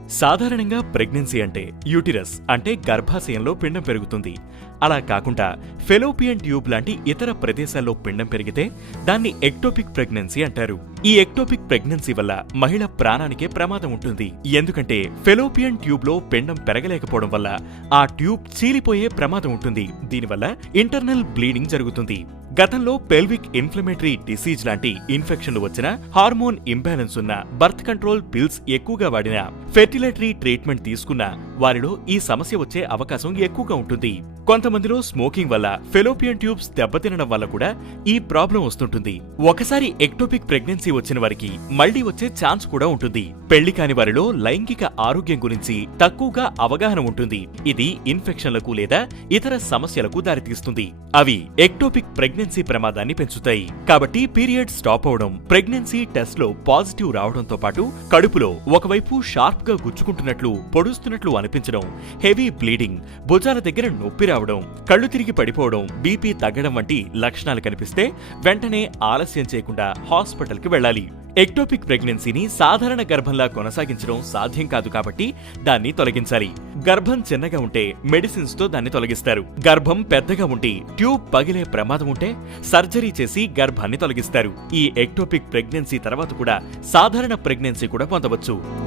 సాధారణంగా ప్రెగ్నెన్సీ అంటే యూటిరస్ అంటే గర్భాశయంలో పిండం పెరుగుతుంది. అలా కాకుండా ఫెలోపియన్ ట్యూబ్ లాంటి ఇతర ప్రదేశాల్లో పిండం పెరిగితే దాన్ని ఎక్టోపిక్ ప్రెగ్నెన్సీ అంటారు. ఈ ఎక్టోపిక్ ప్రెగ్నెన్సీ వల్ల మహిళ ప్రాణానికే ప్రమాదం ఉంటుంది. ఎందుకంటే ఫెలోపియన్ ట్యూబ్ లో పిండం పెరగలేకపోవడం వల్ల ఆ ట్యూబ్ చీలిపోయే ప్రమాదం ఉంటుంది. దీనివల్ల ఇంటర్నల్ బ్లీడింగ్ జరుగుతుంది. గతంలో పెల్విక్ ఇన్ఫ్లమేటరీ డిసీజ్ లాంటి ఇన్ఫెక్షన్లు వచ్చినా, హార్మోన్ ఇంబ్యాలెన్స్ ఉన్న, బర్త్ కంట్రోల్ పిల్స్ ఎక్కువగా వాడినా, ఫెర్టిలిటీ ట్రీట్మెంట్ తీసుకున్నా వారిలో ఈ సమస్య వచ్చే అవకాశం ఎక్కువగా ఉంటుంది. కొంతమందిలో స్మోకింగ్ వల్ల, ఫెలోపియన్ ట్యూబ్స్ దెబ్బతినడం వల్ల కూడా ఈ ప్రాబ్లం వస్తుంటుంది. ఒకసారి ఎక్టోపిక్ ప్రెగ్నెన్సీ వచ్చిన వారికి మళ్లీ వచ్చే ఛాన్స్ కూడా ఉంటుంది. పెళ్లి కాని వారిలో లైంగిక ఆరోగ్యం గురించి తక్కువగా అవగాహన ఉంటుంది. ఇది ఇన్ఫెక్షన్లకు లేదా ఇతర సమస్యలకు దారితీస్తుంది. అవి ఎక్టోపిక్ ప్రెగ్నెన్సీ ప్రమాదాన్ని పెంచుతాయి. కాబట్టి పీరియడ్ స్టాప్ అవడం, ప్రెగ్నెన్సీ టెస్ట్ లో పాజిటివ్ రావడంతో పాటు కడుపులో ఒకవైపు షార్ప్ గా గుచ్చుకుంటున్నట్లు, పొడుస్తున్నట్లు అనిపించడం, హెవీ బ్లీడింగ్, భుజాల దగ్గర నొప్పి రావడం, కళ్ళు తిరిగి పడిపోవడం, బీపీ తగ్గడం వంటి లక్షణాలు కనిపిస్తే వెంటనే ఆలస్యం చేయకుండా హాస్పిటల్ కి వెళ్లాలి. ఎక్టోపిక్ ప్రెగ్నెన్సీని సాధారణ గర్భంలా కొనసాగించడం సాధ్యం కాదు కాబట్టి దాన్ని తొలగించాలి. గర్భం చిన్నగా ఉంటే మెడిసిన్స్ తో దాన్ని తొలగిస్తారు. గర్భం పెద్దగా ఉండి ట్యూబ్ పగిలే ప్రమాదం ఉంటే సర్జరీ చేసి గర్భాన్ని తొలగిస్తారు. ఈ ఎక్టోపిక్ ప్రెగ్నెన్సీ తర్వాత కూడా సాధారణ ప్రెగ్నెన్సీ కూడా పొందవచ్చు.